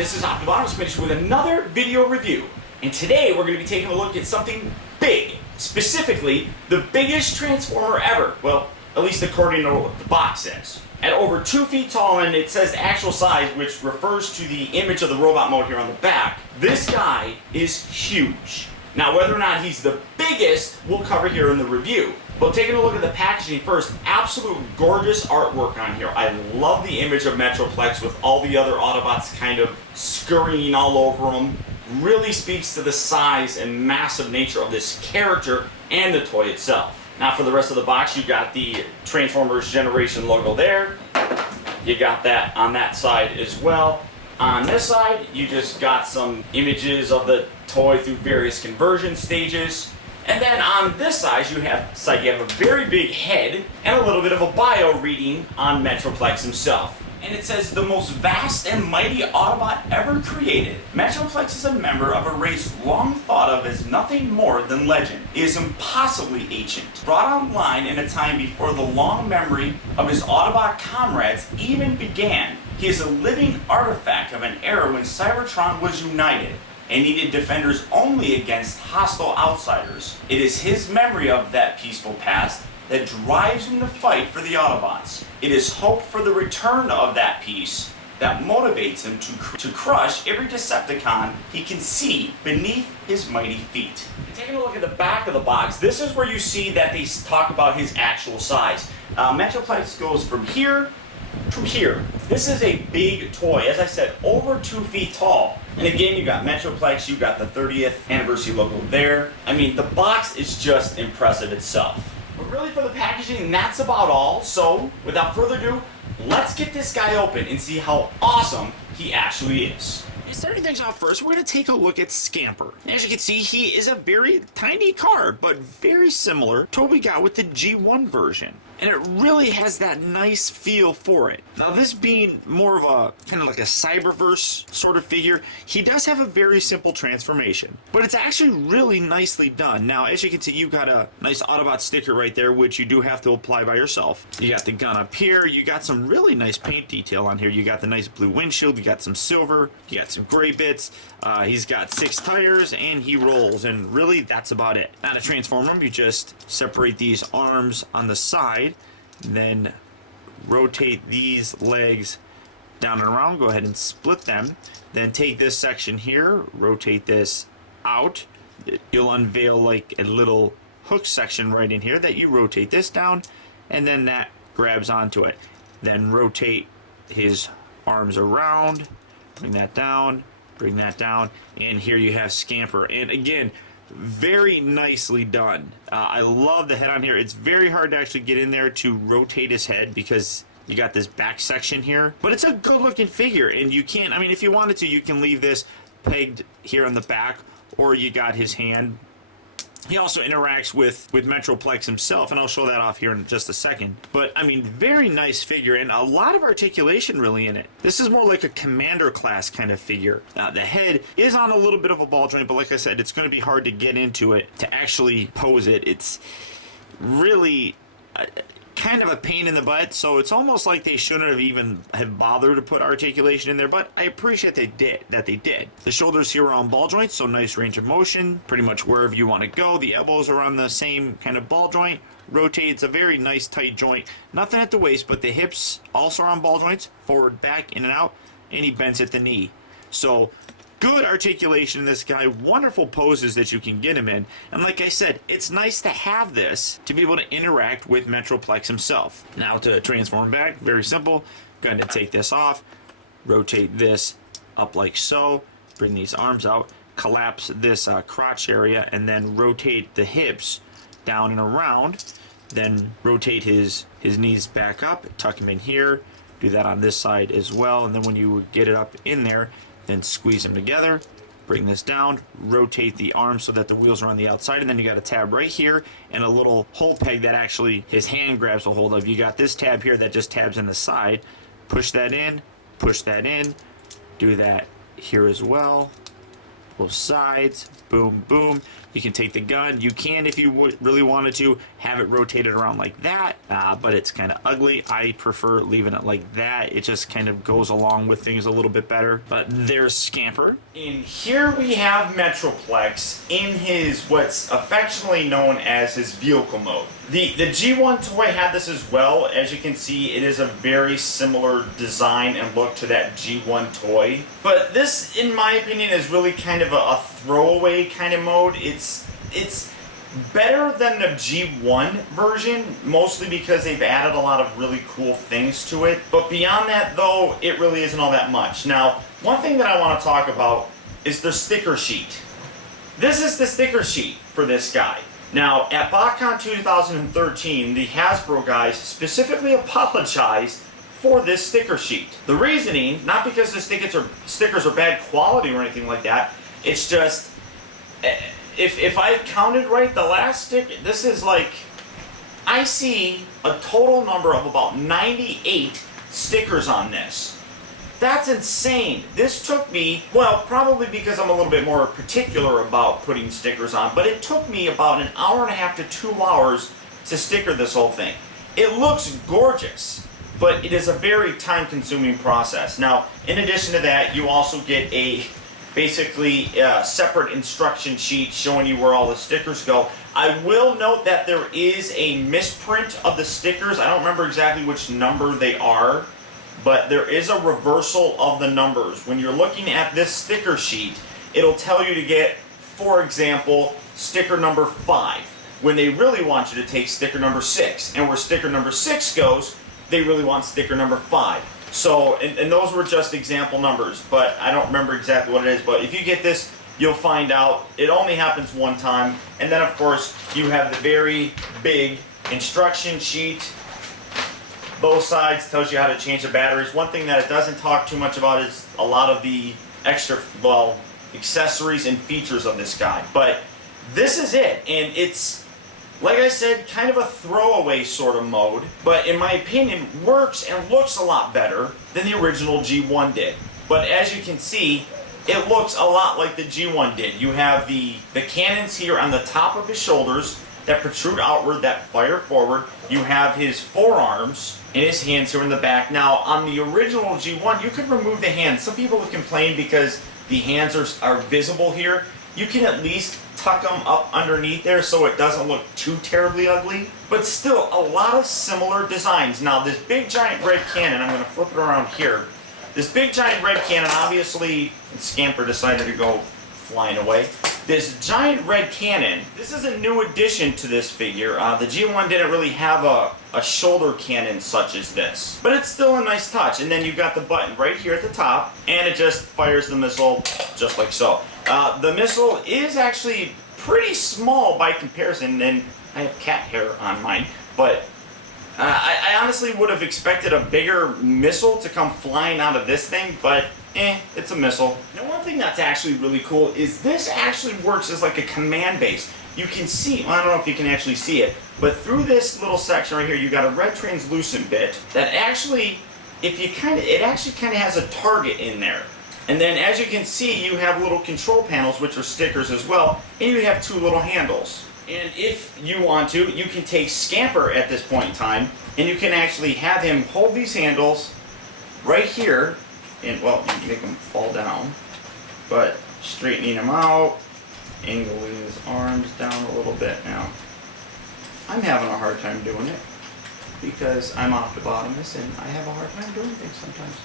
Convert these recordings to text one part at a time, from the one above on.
this is Optibotimus finished with another video review. And today we're going to be taking a look at something big. Specifically, the biggest Transformer ever. Well, at least according to what the box says. At over 2 feet tall, and it says the actual size, which refers to the image of the robot mode here on the back. This guy is huge. Now, whether or not he's the biggest, we'll cover here in the review. But taking a look at the packaging first, absolute gorgeous artwork on here. I love the image of Metroplex with all the other Autobots kind of scurrying all over them. Really speaks to the size and massive nature of this character and the toy itself. Now for the rest of the box, you got the Transformers Generation logo there. You got that on that side as well. On this side, you just got some images of the toy through various conversion stages. And then on this side, you have a very big head and a little bit of a bio reading on Metroplex himself. And it says, the most vast and mighty Autobot ever created. Metroplex is a member of a race long thought of as nothing more than legend. He is impossibly ancient, brought online in a time before the long memory of his Autobot comrades even began. He is a living artifact of an era when Cybertron was united and needed defenders only against hostile outsiders. It is his memory of that peaceful past that drives him to fight for the Autobots. It is hope for the return of that peace that motivates him to crush every Decepticon he can see beneath his mighty feet. Taking a look at the back of the box, this is where you see that they talk about his actual size. Metroplex goes from here to here. This is a big toy, as I said, over 2 feet tall. And again, you got Metroplex, you got the 30th anniversary logo there. I mean, the box is just impressive itself. But really for the packaging, that's about all. So, without further ado, let's get this guy open and see how awesome he actually is. Starting things off first, we're going to take a look at Scamper. As you can see, he is a very tiny card, but very similar to what we got with the G1 version. And it really has that nice feel for it. Now, this being more of a kind of like a Cyberverse sort of figure, he does have a very simple transformation, but it's actually really nicely done. Now, as you can see, you've got a nice Autobot sticker right there, which you do have to apply by yourself. You got the gun up here. You got some really nice paint detail on here. You got the nice blue windshield. You got some silver. You got some gray bits. He's got 6 tires, and he rolls, and really, that's about it. Now, to transform him, you just separate these arms on the side, then rotate these legs down and around, go ahead and split them, then take this section here, rotate this out, you'll unveil like a little hook section right in here that you rotate this down, and then that grabs onto it. Then rotate his arms around, bring that down, and here you have Scamper. And again, very nicely done. I love the head on here. It's very hard to actually get in there to rotate his head because you got this back section here, but it's a good looking figure, and you can, I mean, if you wanted to, you can leave this pegged here on the back, or you got his hand. He also interacts with Metroplex himself, and I'll show that off here in just a second. But, I mean, very nice figure, and a lot of articulation really in it. This is more like a commander class kind of figure. The head is on a little bit of a ball joint, but like I said, it's going to be hard to get into it, to actually pose it. It's really kind of a pain in the butt, so it's almost like they shouldn't have even bothered to put articulation in there, but I appreciate that they did. The shoulders here are on ball joints, so nice range of motion, pretty much wherever you want to go. The elbows are on the same kind of ball joint. Rotate, it's a very nice tight joint. Nothing at the waist, but the hips also are on ball joints, forward, back, in and out, and he bends at the knee. So good articulation in this guy, wonderful poses that you can get him in, and like I said, it's nice to have this to be able to interact with Metroplex himself. Now to transform back, very simple. Going to take this off, rotate this up like so, bring these arms out, collapse this crotch area, and then rotate the hips down and around, then rotate his knees back up, tuck him in here, do that on this side as well, and then when you get it up in there, then squeeze them together, bring this down, rotate the arms so that the wheels are on the outside, and then you got a tab right here and a little hole peg that actually his hand grabs a hold of. You got this tab here that just tabs in the side. Push that in, do that here as well. both sides, boom, boom. You can take the gun. You can, if you really wanted to, have it rotated around like that, but it's kind of ugly. I prefer leaving it like that. It just kind of goes along with things a little bit better. But there's Scamper. And here we have Metroplex in his, what's affectionately known as his vehicle mode. The G1 toy had this as well. As you can see, it is a very similar design and look to that G1 toy. But this, in my opinion, is really kind of a throwaway kind of mode. It's better than the G1 version, mostly because they've added a lot of really cool things to it. But beyond that, though, it really isn't all that much. Now, one thing that I want to talk about is the sticker sheet. This is the sticker sheet for this guy. Now, at BotCon 2013, the Hasbro guys specifically apologized for this sticker sheet. The reasoning, not because the stickers are bad quality or anything like that, it's just, if I counted right, the last sticker, this is like, I see a total number of about 98 stickers on this. That's insane. This took me, well, probably because I'm a little bit more particular about putting stickers on, but it took me about an hour and a half to 2 hours to sticker this whole thing. It looks gorgeous, but it is a very time-consuming process. Now, in addition to that, you also get a basically separate instruction sheet showing you where all the stickers go. I will note that there is a misprint of the stickers. I don't remember exactly which number they are, but there is a reversal of the numbers. When you're looking at this sticker sheet, it'll tell you to get, for example, sticker number 5, when they really want you to take sticker number 6. And where sticker number 6 goes, they really want sticker number 5. So, and those were just example numbers, but I don't remember exactly what it is. But if you get this, you'll find out it only happens one time. And then, of course, you have the very big instruction sheet. Both sides tells you how to change the batteries. One thing that it doesn't talk too much about is a lot of the extra, well, accessories and features of this guy. But this is it, and it's, like I said, kind of a throwaway sort of mode, but in my opinion, works and looks a lot better than the original G1 did. But as you can see, it looks a lot like the G1 did. You have the cannons here on the top of his shoulders that protrude outward, that fire forward. You have his forearms and his hands here in the back. Now, on the original G1, you could remove the hands. Some people have complained because the hands are visible here. You can at least tuck them up underneath there so it doesn't look too terribly ugly. But still, a lot of similar designs. Now, this big giant red cannon, I'm going to flip it around here. This big giant red cannon, obviously, Scamper decided to go flying away. This giant red cannon, this is a new addition to this figure. The G1 didn't really have a shoulder cannon such as this, but it's still a nice touch. And then you've got the button right here at the top, and it just fires the missile just like so. The missile is actually pretty small by comparison, and I have cat hair on mine, but I honestly would have expected a bigger missile to come flying out of this thing, but it's a missile. Now, one thing that's actually really cool is this actually works as like a command base. You can see, well, I don't know if you can actually see it, but through this little section right here, you got a red translucent bit that actually, it actually kind of has a target in there. And then as you can see, you have little control panels, which are stickers as well, and you have 2 little handles. And if you want to, you can take Scamper at this point in time, and you can actually have him hold these handles right here, and, well, you can make them fall down, but straightening him out, angling his arms down a little bit now. I'm having a hard time doing it, because I'm Optibotimus, and I have a hard time doing things sometimes.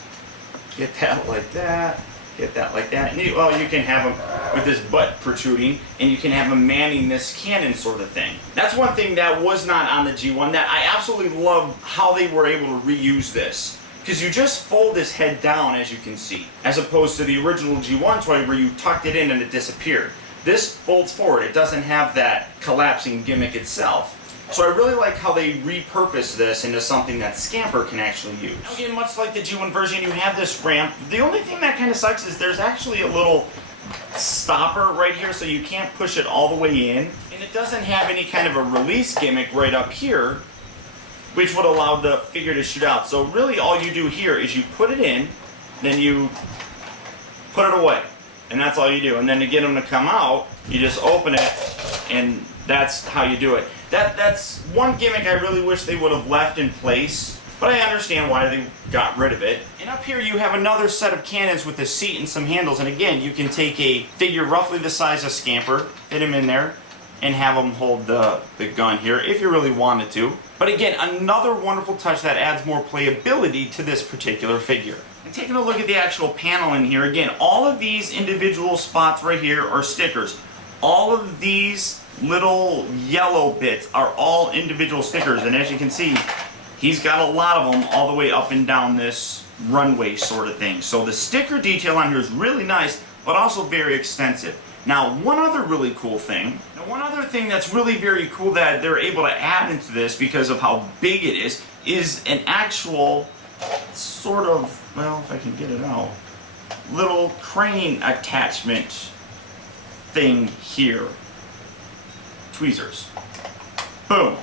Get that like that, get that like that, and you can have him with his butt protruding, and you can have him manning this cannon sort of thing. That's one thing that was not on the G1 that I absolutely love how they were able to reuse this. Because you just fold his head down, as you can see, as opposed to the original G1 toy where you tucked it in and it disappeared. This folds forward. It doesn't have that collapsing gimmick itself. So I really like how they repurposed this into something that Scamper can actually use. Now, again, much like the G1 version, you have this ramp. The only thing that kind of sucks is there's actually a little stopper right here, so you can't push it all the way in. And it doesn't have any kind of a release gimmick right up here, which would allow the figure to shoot out. So really all you do here is you put it in, then you put it away. And that's all you do. And then to get them to come out, you just open it, and that's how you do it. That's one gimmick I really wish they would have left in place, but I understand why they got rid of it. And up here you have another set of cannons with a seat and some handles, and again, you can take a figure roughly the size of Scamper, fit him in there, and have him hold the gun here if you really wanted to. But again, another wonderful touch that adds more playability to this particular figure. And taking a look at the actual panel in here, again, all of these individual spots right here are stickers. All of these little yellow bits are all individual stickers, and as you can see, he's got a lot of them all the way up and down this runway sort of thing. So the sticker detail on here is really nice, but also very extensive. Now, one other thing that's really very cool that they're able to add into this because of how big it is an actual sort of, well, if I can get it out, little crane attachment thing here. Tweezers. Boom.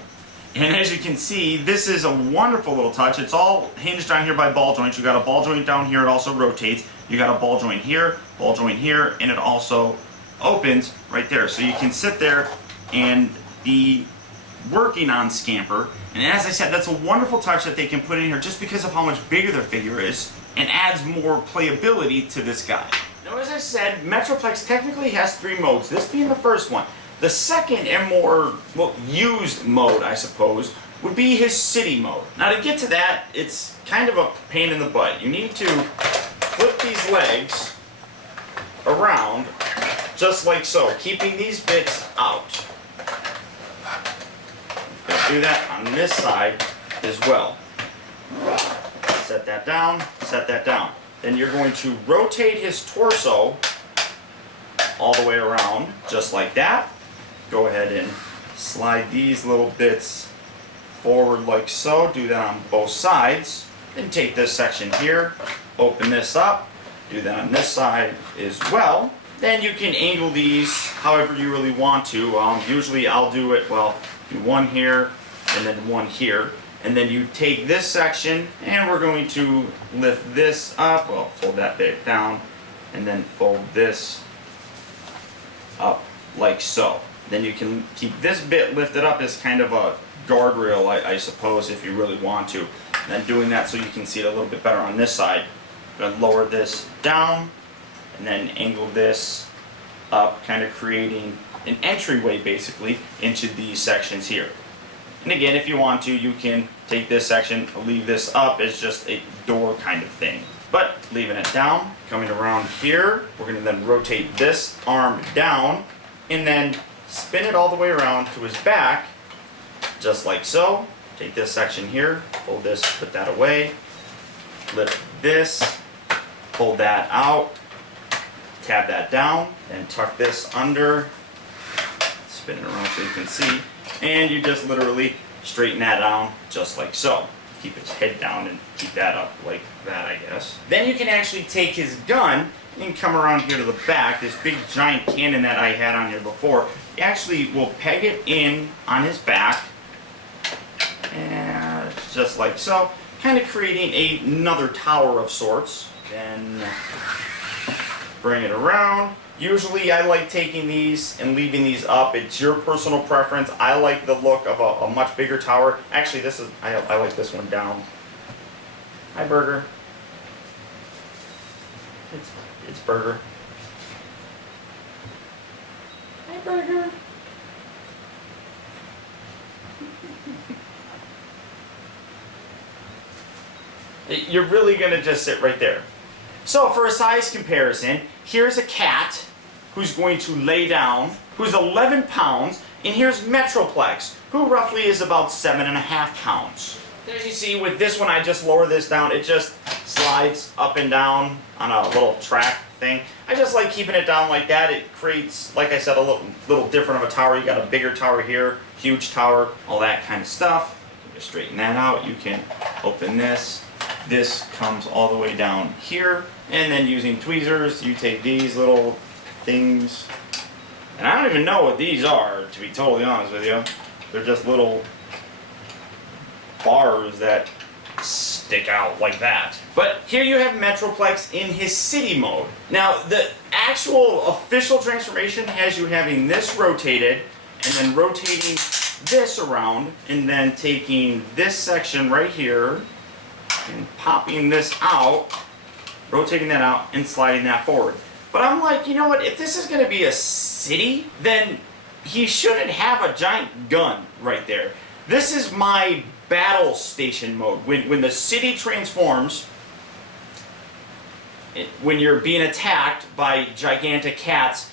And as you can see, this is a wonderful little touch. It's all hinged on here by ball joints. You got a ball joint down here, it also rotates. You got a ball joint here, and it also opens right there. So you can sit there and be working on Scamper. And as I said, that's a wonderful touch that they can put in here just because of how much bigger their figure is and adds more playability to this guy. Now, as I said, Metroplex technically has 3 modes, this being the first one. The second and more, well, used mode, I suppose, would be his city mode. Now, to get to that, it's kind of a pain in the butt. You need to flip these legs around just like so, keeping these bits out. Do that on this side as well. Set that down, set that down. Then you're going to rotate his torso all the way around, just like that. Go ahead and slide these little bits forward like so. Do that on both sides. Then take this section here, open this up, do that on this side as well. Then you can angle these however you really want to. Usually I'll do it, well, do one here and then one here. And then you take this section and we're going to lift this up, well, fold that bit down, and then fold this up like so. Then you can keep this bit lifted up as kind of a guardrail, I suppose, if you really want to. And then doing that so you can see it a little bit better on this side. I'm going to lower this down and then angle this up, kind of creating an entryway basically into these sections here. And again, if you want to, you can take this section, leave this up as just a door kind of thing. But leaving it down, coming around here, we're going to then rotate this arm down and then spin it all the way around to his back, just like so. Take this section here, fold this, put that away, lift this, pull that out, tab that down, and tuck this under, spin it around so you can see, and you just literally straighten that down just like so. Keep his head down and keep that up like that, I guess. Then you can actually take his gun and come around here to the back, this big giant cannon that I had on here before. You actually will peg it in on his back, and just like so, kind of creating another tower of sorts. Then bring it around. Usually I like taking these and leaving these up. It's your personal preference. I like the look of a much bigger tower. Actually, this is I like this one down. Hi, Burger. It's Burger. Hi, Burger. You're really gonna just sit right there. So for a size comparison, here's a cat who's going to lay down, who's 11 pounds, and here's Metroplex, who roughly is about 7.5 pounds. As you see, with this one, I just lower this down. It just slides up and down on a little track thing. I just like keeping it down like that. It creates, like I said, a little different of a tower. You got a bigger tower here, huge tower, all that kind of stuff. You can just straighten that out. You can open this. This comes all the way down here, and then using tweezers, you take these little things, and I don't even know what these are, to be totally honest with you. They're just little bars that stick out like that. But here you have Metroplex in his city mode. Now, the actual official transformation has you having this rotated, and then rotating this around, and then taking this section right here, and popping this out, rotating that out, and sliding that forward. But I'm like, you know what, if this is going to be a city, then he shouldn't have a giant gun right there. This is my battle station mode. When the city transforms, when you're being attacked by gigantic cats,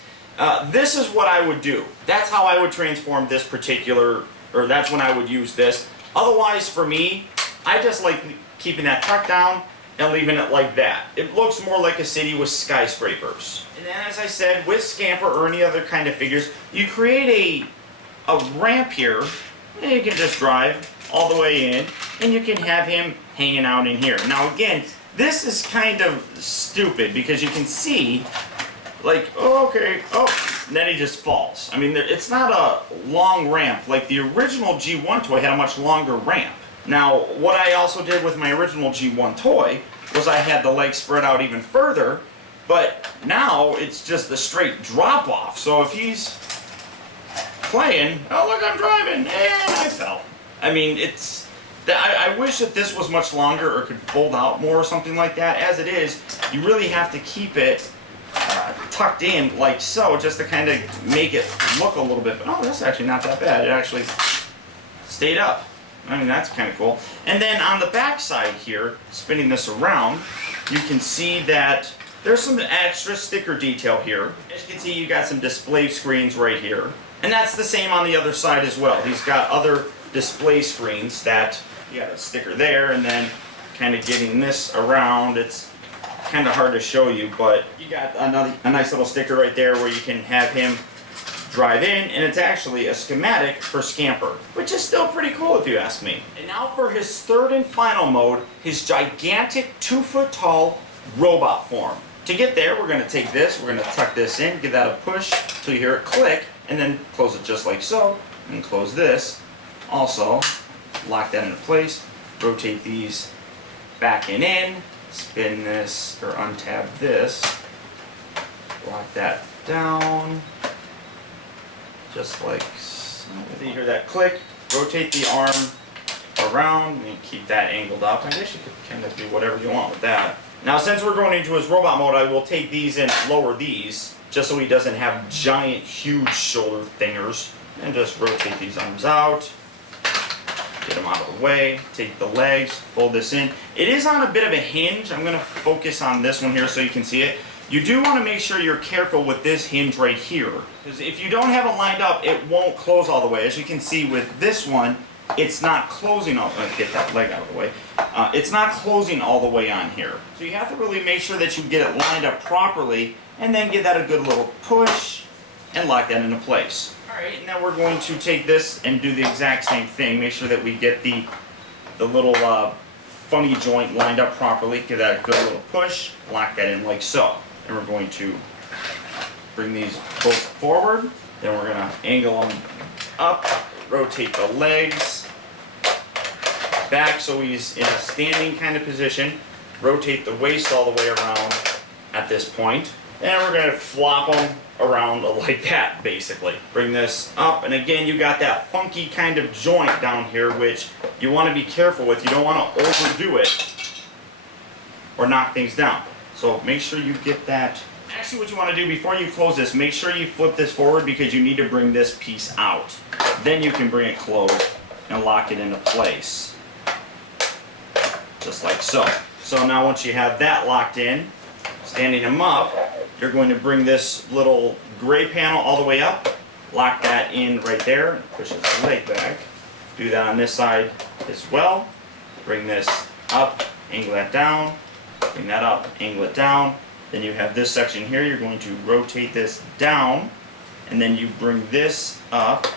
this is what I would do. That's how I would transform this particular, or that's when I would use this. Otherwise, for me, I just like keeping that tucked down and leaving it like that. It looks more like a city with skyscrapers. And then, as I said, with Scamper or any other kind of figures, you create a ramp here, and you can just drive all the way in, and you can have him hanging out in here. Now again, this is kind of stupid because you can see, like, oh, okay, oh, and then he just falls. I mean, it's not a long ramp. Like the original G1 toy had a much longer ramp. Now, what I also did with my original G1 toy was I had the legs spread out even further, but now it's just a straight drop off. So if he's playing, oh look, I'm driving, and I fell. I mean, I wish that this was much longer or could fold out more or something like that. As it is, you really have to keep it tucked in like so, just to kind of make it look a little bit. But oh, that's actually not that bad. It actually stayed up. I mean, that's kind of cool. And then on the back side here, spinning this around, you can see that there's some extra sticker detail here. As you can see, you got some display screens right here. And that's the same on the other side as well. He's got other display screens that you got a sticker there, and then kind of getting this around. It's kind of hard to show you, but you got a nice little sticker right there where you can have him drive in, and it's actually a schematic for Scamper, which is still pretty cool if you ask me. And now for his third and final mode, his gigantic 2-foot tall robot form. To get there, we're going to take this, we're going to tuck this in, give that a push till you hear it click, and then close it just like so, and close this. Also, lock that into place, rotate these back and in, spin this, or untab this, lock that down, just like so. You hear that click, rotate the arm around, and keep that angled up. I guess you could kind of do whatever you want with that. Now, since we're going into his robot mode, I will take these and lower these, just so he doesn't have giant, huge shoulder thingers. And just rotate these arms out, get them out of the way, take the legs, fold this in. It is on a bit of a hinge. I'm going to focus on this one here so you can see it. You do want to make sure you're careful with this hinge right here, because if you don't have it lined up, it won't close all the way. As you can see with this one, it's not closing all. Get that leg out of the way. It's not closing all the way on here. So you have to really make sure that you get it lined up properly, and then give that a good little push and lock that into place. Alright, and then we're going to take this and do the exact same thing. Make sure that we get the little funny joint lined up properly. Give that a good little push, lock that in like so. And we're going to bring these both forward. Then we're going to angle them up, rotate the legs back so he's in a standing kind of position. Rotate the waist all the way around at this point. And we're going to flop them around like that, basically. Bring this up, and again, you got that funky kind of joint down here, which you want to be careful with. You don't want to overdo it or knock things down. So make sure you get that. Actually, what you want to do before you close this, make sure you flip this forward because you need to bring this piece out. Then you can bring it closed and lock it into place. Just like so. So now once you have that locked in, standing them up, you're going to bring this little gray panel all the way up, lock that in right there, and push its leg back. Do that on this side as well. Bring this up, angle that down, bring that up, angle it down. Then you have this section here, you're going to rotate this down, and then you bring this up,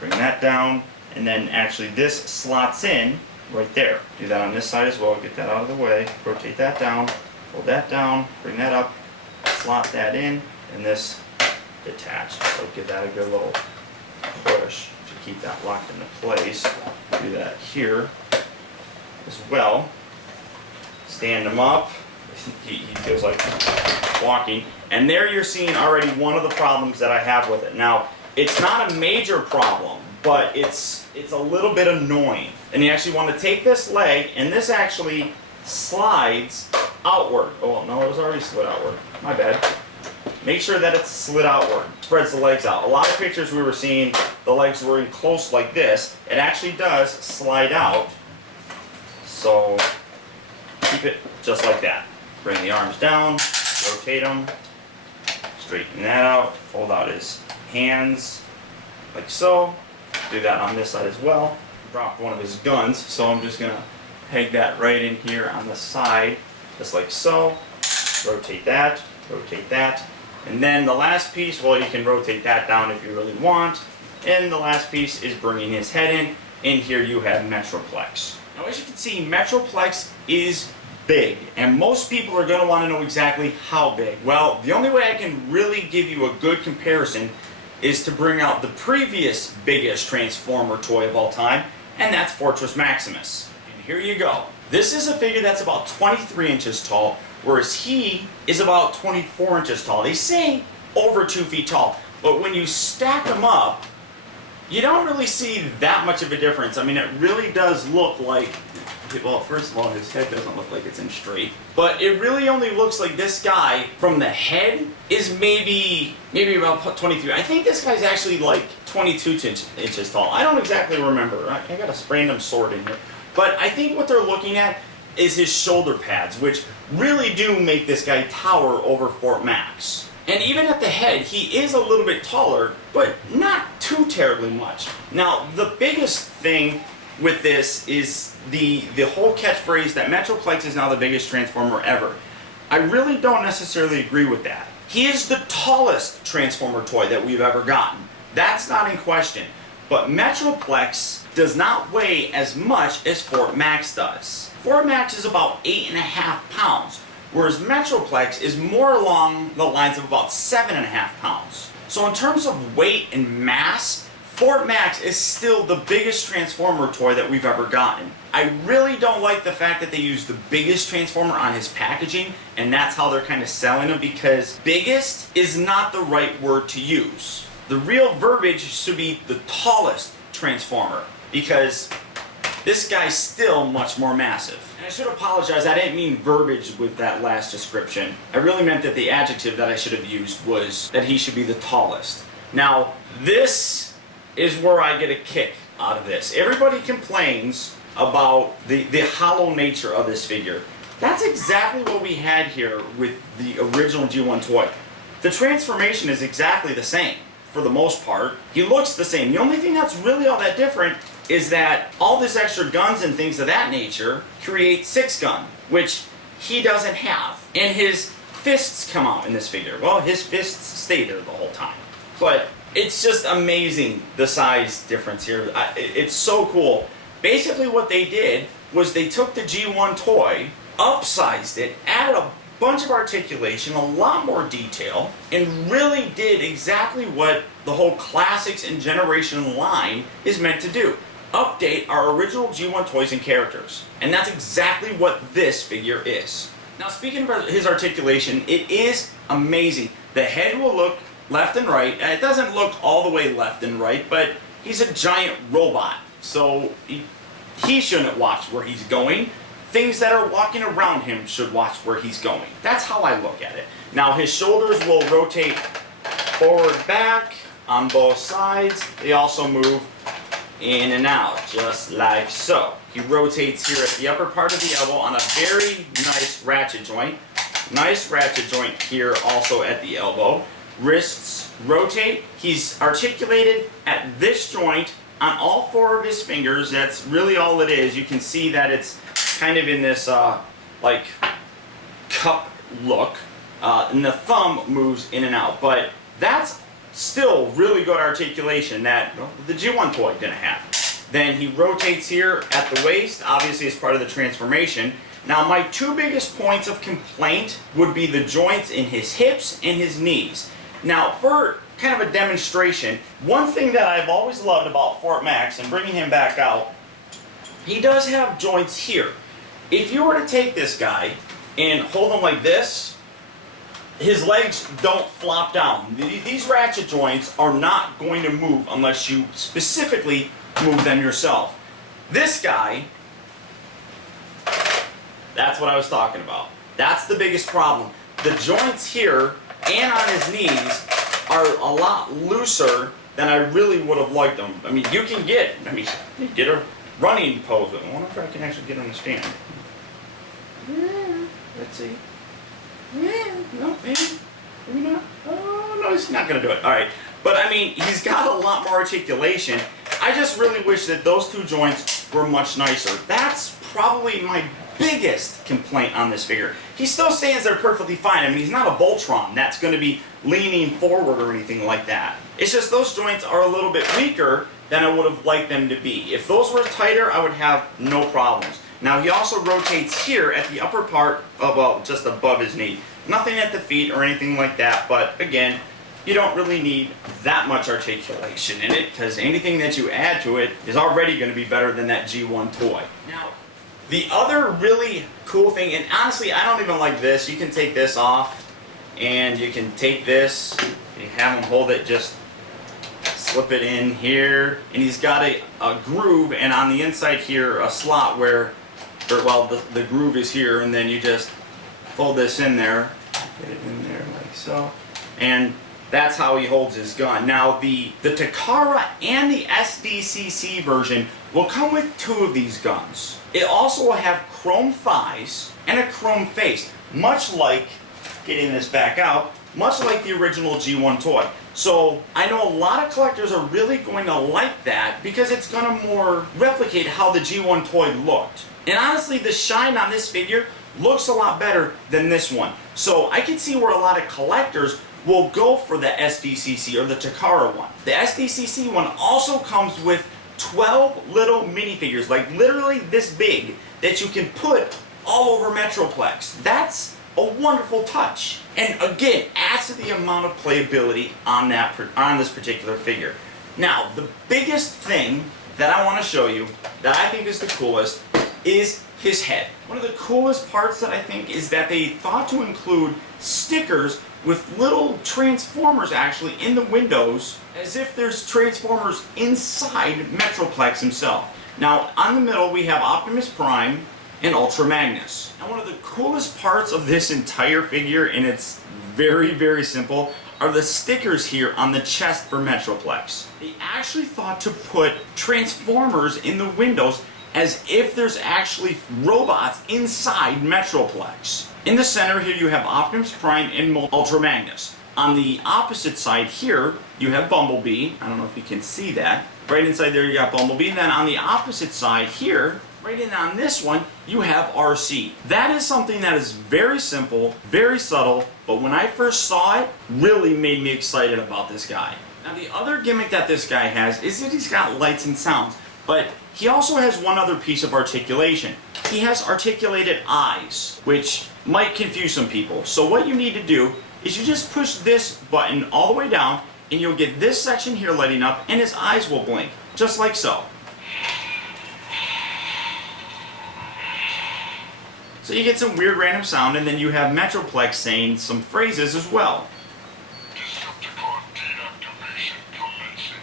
bring that down, and then actually this slots in right there. Do that on this side as well, get that out of the way, rotate that down, pull that down, bring that up, slot that in, and this detached. So give that a good little push to keep that locked into place. Do that here as well. Stand them up, he feels like walking. And there you're seeing already one of the problems that I have with it. Now, it's not a major problem, but it's a little bit annoying. And you actually want to take this leg, and this actually slides outward. Oh, no, it was already slid outward. My bad. Make sure that it's slid outward. Spreads the legs out. A lot of pictures we were seeing, the legs were in close like this. It actually does slide out. So keep it just like that. Bring the arms down, rotate them, straighten that out, fold out his hands like so. Do that on this side as well. Dropped one of his guns, so I'm just gonna peg that right in here on the side, just like so. Rotate that, and then the last piece, well, you can rotate that down if you really want. And the last piece is bringing his head in. In here you have Metroplex. Now, as you can see, Metroplex is big, and most people are going to want to know exactly how big. Well, the only way I can really give you a good comparison is to bring out the previous biggest Transformer toy of all time, and that's Fortress Maximus. And here you go. This is a figure that's about 23 inches tall, whereas he is about 24 inches tall. They say over 2 feet tall, but when you stack them up, you don't really see that much of a difference. I mean, it really does look like, well, first of all, his head doesn't look like it's in straight, but it really only looks like this guy from the head is maybe about 23. I think this guy's actually like 22 inches tall. I don't exactly remember. I got a random sword in here. But I think what they're looking at is his shoulder pads, which really do make this guy tower over Fort Max. And even at the head, he is a little bit taller, but not too terribly much. Now, the biggest thing with this is the whole catchphrase that Metroplex is now the biggest Transformer ever. I really don't necessarily agree with that. He is the tallest Transformer toy that we've ever gotten. That's not in question. But Metroplex does not weigh as much as Fort Max does. Fort Max is about 8.5 pounds. Whereas Metroplex is more along the lines of about 7.5 pounds. So in terms of weight and mass, Fort Max is still the biggest Transformer toy that we've ever gotten. I really don't like the fact that they use the biggest Transformer on his packaging, and that's how they're kind of selling him, because biggest is not the right word to use. The real verbiage should be the tallest Transformer, because this guy's still much more massive. And I should apologize, I didn't mean verbiage with that last description. I really meant that the adjective that I should have used was that he should be the tallest. Now, this is where I get a kick out of this. Everybody complains about the hollow nature of this figure. That's exactly what we had here with the original G1 toy. The transformation is exactly the same, for the most part. He looks the same. The only thing that's really all that different is that all this extra guns and things of that nature create 6-gun, which he doesn't have. And his fists come out in this figure. Well, his fists stay there the whole time. But it's just amazing, the size difference here. It's so cool. Basically what they did was they took the G1 toy, upsized it, added a bunch of articulation, a lot more detail, and really did exactly what the whole Classics and Generation line is meant to do. Update our original G1 toys and characters. And that's exactly what this figure is. Now, speaking of his articulation, it is amazing. The head will look left and right, and it doesn't look all the way left and right, but he's a giant robot, so he shouldn't watch where he's going. Things that are walking around him should watch where he's going. That's how I look at it. Now, his shoulders will rotate forward, back, on both sides. They also move in and out, just like so. He rotates here at the upper part of the elbow on a very nice ratchet joint. Nice ratchet joint here also at the elbow. Wrists rotate. He's articulated at this joint on all 4 of his fingers. That's really all it is. You can see that it's kind of in this like cup look, and the thumb moves in and out. But that's still really good articulation that the G1 toy didn't have. Then he rotates here at the waist, obviously as part of the transformation. Now, my 2 biggest points of complaint would be the joints in his hips and his knees. Now, for kind of a demonstration, one thing that I've always loved about Fort Max and bringing him back out, he does have joints here. If you were to take this guy and hold him like this, his legs don't flop down. These ratchet joints are not going to move unless you specifically move them yourself. This guy, that's what I was talking about. That's the biggest problem. The joints here and on his knees are a lot looser than I really would have liked them. I mean, you can get a running pose. I wonder if I can actually get on the stand. Yeah, let's see. Yeah, no, maybe not. Oh, no, he's not going to do it. All right. But, I mean, he's got a lot more articulation. I just really wish that those two joints were much nicer. That's probably my biggest complaint on this figure. He still stands there perfectly fine. I mean, he's not a Voltron that's going to be leaning forward or anything like that. It's just those joints are a little bit weaker than I would have liked them to be. If those were tighter, I would have no problems. Now, he also rotates here at the upper part of, just above his knee. Nothing at the feet or anything like that, but again, you don't really need that much articulation in it, because anything that you add to it is already going to be better than that G1 toy. Now, the other really cool thing, and honestly, I don't even like this. You can take this off, and you can take this, you have him hold it, just slip it in here, and he's got a groove, and on the inside here, a slot where, the groove is here, and then you just fold this in there, get it in there like so, and that's how he holds his gun. Now, the Takara and the SDCC version will come with two of these guns. It also will have chrome thighs and a chrome face, much like, getting this back out, much like the original G1 toy. So I know a lot of collectors are really going to like that because it's going to more replicate how the G1 toy looked. And honestly, the shine on this figure looks a lot better than this one. So I can see where a lot of collectors will go for the SDCC or the Takara one. The SDCC one also comes with 12 little minifigures, like literally this big, that you can put all over Metroplex. That's a wonderful touch. And again, adds to the amount of playability on this particular figure. Now, the biggest thing that I want to show you, that I think is the coolest, is his head. One of the coolest parts that I think is that they thought to include stickers with little transformers actually in the windows, as if there's transformers inside Metroplex himself. Now, on the middle we have Optimus Prime and Ultra Magnus. Now, one of the coolest parts of this entire figure, and it's very, very simple, are the stickers here on the chest for Metroplex. They actually thought to put transformers in the windows as if there's actually robots inside Metroplex. In the center here you have Optimus Prime and Ultra Magnus. On the opposite side here you have Bumblebee. I don't know if you can see that. Right inside there you got Bumblebee. And then on the opposite side here, right in on this one, you have RC. That is something that is very simple, very subtle, but when I first saw it, really made me excited about this guy. Now, the other gimmick that this guy has is that he's got lights and sounds, but he also has one other piece of articulation. He has articulated eyes, which might confuse some people. So what you need to do is you just push this button all the way down, and you'll get this section here lighting up, and his eyes will blink, just like so. So you get some weird random sound, and then you have Metroplex saying some phrases as well. Decepticon deactivation commencing.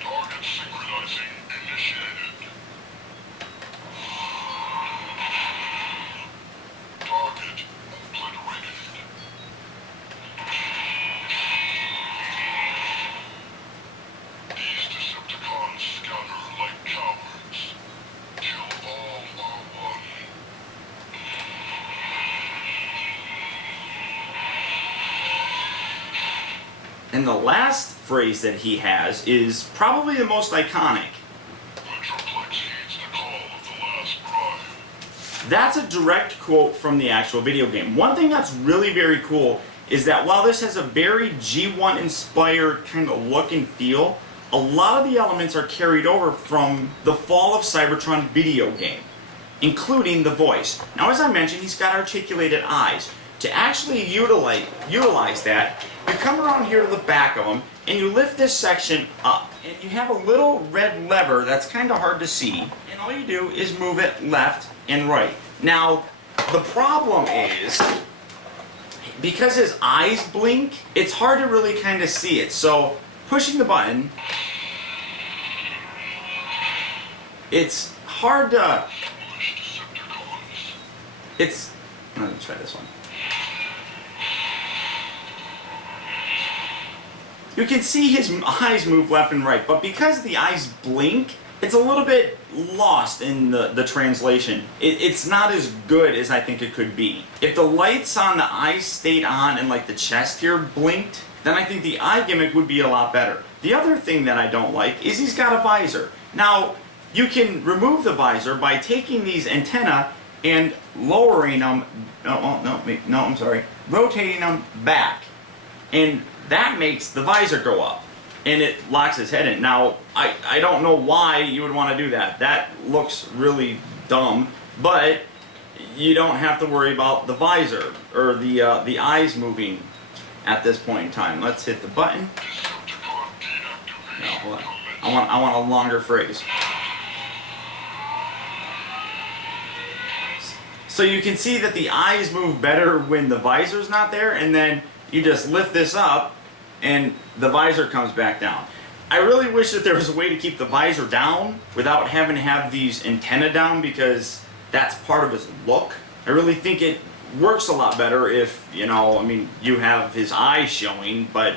Target synchronizing initiated. Target obliterated. These Decepticons scatter like cowards. Kill all or one. And the last phrase that he has is probably the most iconic. Metroplex heeds the call of the last prime. That's a direct quote from the actual video game. One thing that's really very cool is that while this has a very G1 inspired kind of look and feel, a lot of the elements are carried over from the Fall of Cybertron video game, including the voice. Now, as I mentioned, he's got articulated eyes. To actually utilize that, you come around here to the back of him, and you lift this section up. And you have a little red lever that's kind of hard to see, and all you do is move it left and right. Now, the problem is, because his eyes blink, it's hard to really kind of see it. So, pushing the button, it's hard to... Let me try this one. You can see his eyes move left and right, but because the eyes blink, it's a little bit lost in the translation. It's not as good as I think it could be. If the lights on the eyes stayed on and like the chest here blinked, then I think the eye gimmick would be a lot better. The other thing that I don't like is he's got a visor. Now, you can remove the visor by taking these antennae and lowering them, rotating them back. And that makes the visor go up. And it locks his head in. Now, I don't know why you would want to do that. That looks really dumb, but you don't have to worry about the visor or the eyes moving at this point in time. Let's hit the button. No, hold on. I want a longer phrase. So you can see that the eyes move better when the visor's not there, and then you just lift this up and the visor comes back down. I really wish that there was a way to keep the visor down without having to have these antennae down, because that's part of his look. I really think it works a lot better if, you have his eyes showing, but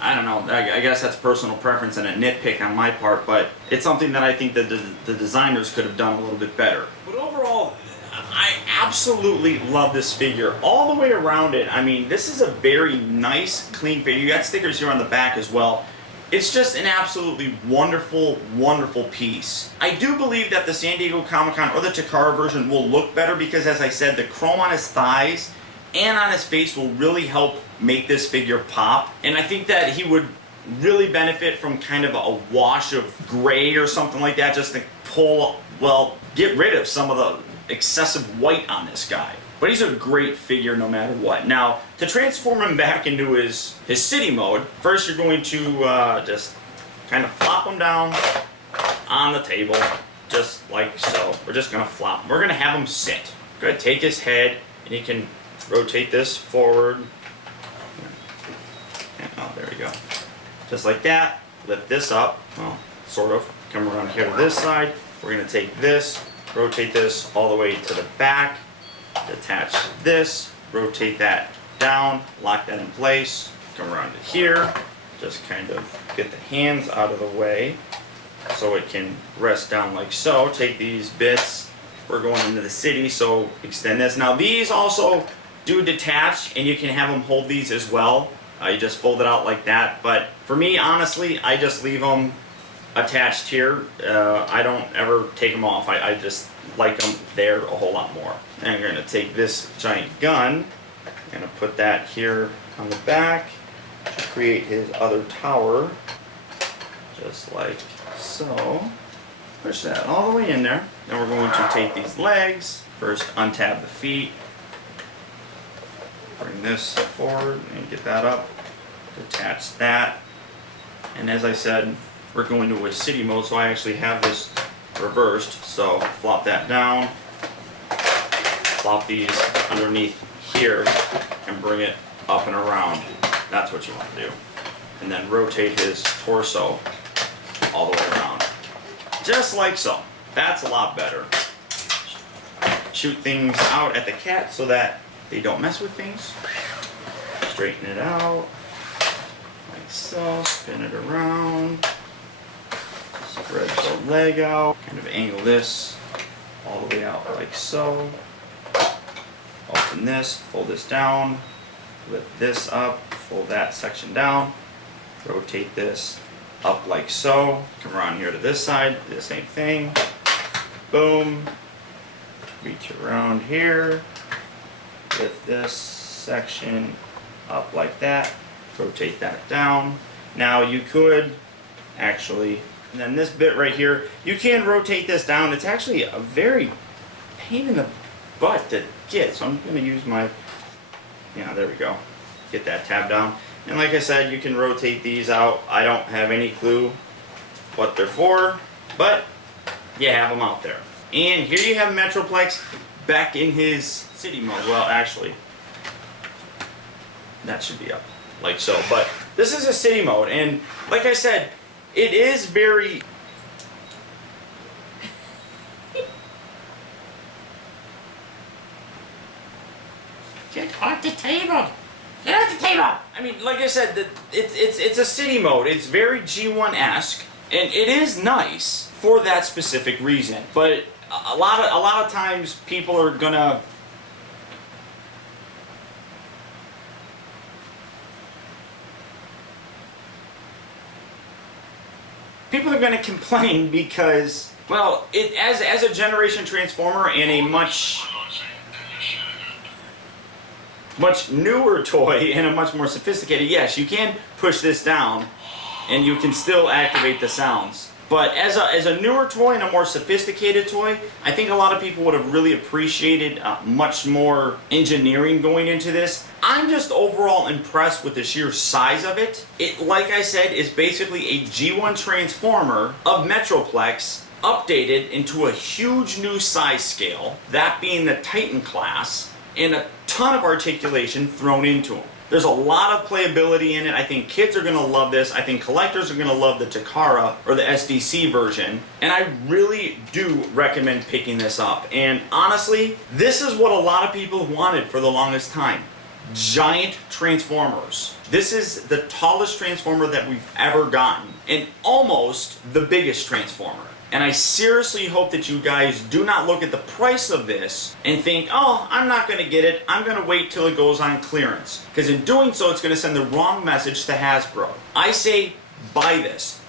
I don't know, I guess that's personal preference and a nitpick on my part, but it's something that I think that the designers could have done a little bit better. But overall, I absolutely love this figure. All the way around it, this is a very nice, clean figure. You got stickers here on the back as well. It's just an absolutely wonderful, wonderful piece. I do believe that the San Diego Comic-Con or the Takara version will look better because, as I said, the chrome on his thighs and on his face will really help make this figure pop. And I think that he would really benefit from kind of a wash of gray or something like that, just to get rid of some of the excessive white on this guy. But he's a great figure no matter what. Now, to transform him back into his city mode, first you're going to just kind of flop him down on the table, just like so. We're just going to flop him. We're going to have him sit. We're going to take his head, and he can rotate this forward. Oh, there we go. Just like that. Lift this up. Well, sort of. Come around here to this side. We're going to take this, rotate this all the way to the back, detach this, rotate that down, lock that in place, come around to here, just kind of get the hands out of the way so it can rest down like so. Take these bits, we're going into the city, so extend this. Now these also do detach, and you can have them hold these as well. You just fold it out like that, but for me, honestly, I just leave them attached here. I don't ever take them off. I just like them there a whole lot more. And we're going to take this giant gun, going to put that here on the back to create his other tower, just like so. Push that all the way in there. Then we're going to take these legs, first untab the feet, bring this forward and get that up, detach that, and as I said, we're going to a city mode, so I actually have this reversed. So flop that down, flop these underneath here, and bring it up and around. That's what you want to do. And then rotate his torso all the way around. Just like so. That's a lot better. Shoot things out at the cat so that they don't mess with things. Straighten it out. Like so. Spin it around. Spread the leg out, kind of angle this all the way out like so. Open this, fold this down, lift this up, fold that section down, rotate this up like so. Come around here to this side, do the same thing. Boom. Reach around here, lift this section up like that, rotate that down. Now you could actually, and then this bit right here, you can rotate this down. It's actually a very pain in the butt to get, so I'm going to use my, there we go. Get that tab down. And like I said, you can rotate these out. I don't have any clue what they're for, but you have them out there. And here you have Metroplex back in his city mode. Well, actually, that should be up, like so. But this is a city mode, and like I said, it is very... Get off the table! Get off the table! I mean, like I said, it's a city mode. It's very G1-esque, and it is nice for that specific reason. But a lot of times people are gonna complain because, well, it as a generation transformer and a much newer toy and a much more sophisticated, yes, you can push this down and you can still activate the sounds. But as a newer toy and a more sophisticated toy, I think a lot of people would have really appreciated much more engineering going into this. I'm just overall impressed with the sheer size of it. It, like I said, is basically a G1 transformer of Metroplex updated into a huge new size scale, that being the Titan class, and a ton of articulation thrown into them. There's a lot of playability in it. I think kids are going to love this. I think collectors are going to love the Takara or the SDC version. And I really do recommend picking this up. And honestly, this is what a lot of people wanted for the longest time. Giant Transformers. This is the tallest Transformer that we've ever gotten. And almost the biggest Transformer. And I seriously hope that you guys do not look at the price of this and think, oh, I'm not going to get it. I'm going to wait till it goes on clearance. Because in doing so, it's going to send the wrong message to Hasbro. I say, buy this.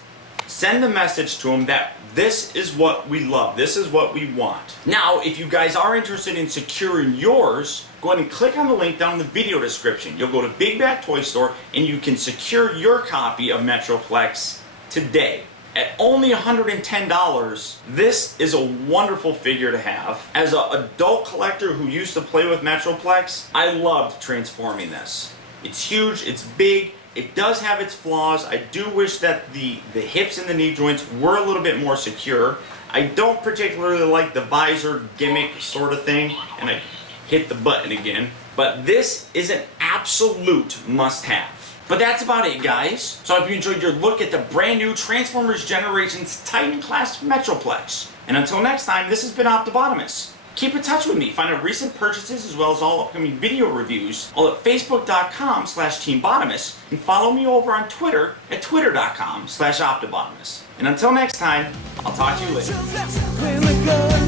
Send the message to them that this is what we love. This is what we want. Now, if you guys are interested in securing yours, go ahead and click on the link down in the video description. You'll go to Big Bad Toy Store and you can secure your copy of Metroplex today. At only $110, this is a wonderful figure to have. As an adult collector who used to play with Metroplex, I loved transforming this. It's huge, it's big, it does have its flaws. I do wish that the hips and the knee joints were a little bit more secure. I don't particularly like the visor gimmick sort of thing, and I hit the button again. But this is an absolute must-have. But that's about it, guys. So I hope you enjoyed your look at the brand new Transformers Generations Titan Class Metroplex. And until next time, this has been Optibotimus. Keep in touch with me. Find out recent purchases as well as all upcoming video reviews all at facebook.com/teambotimus, and follow me over on Twitter at twitter.com/Optibotimus. And until next time, I'll talk to you later.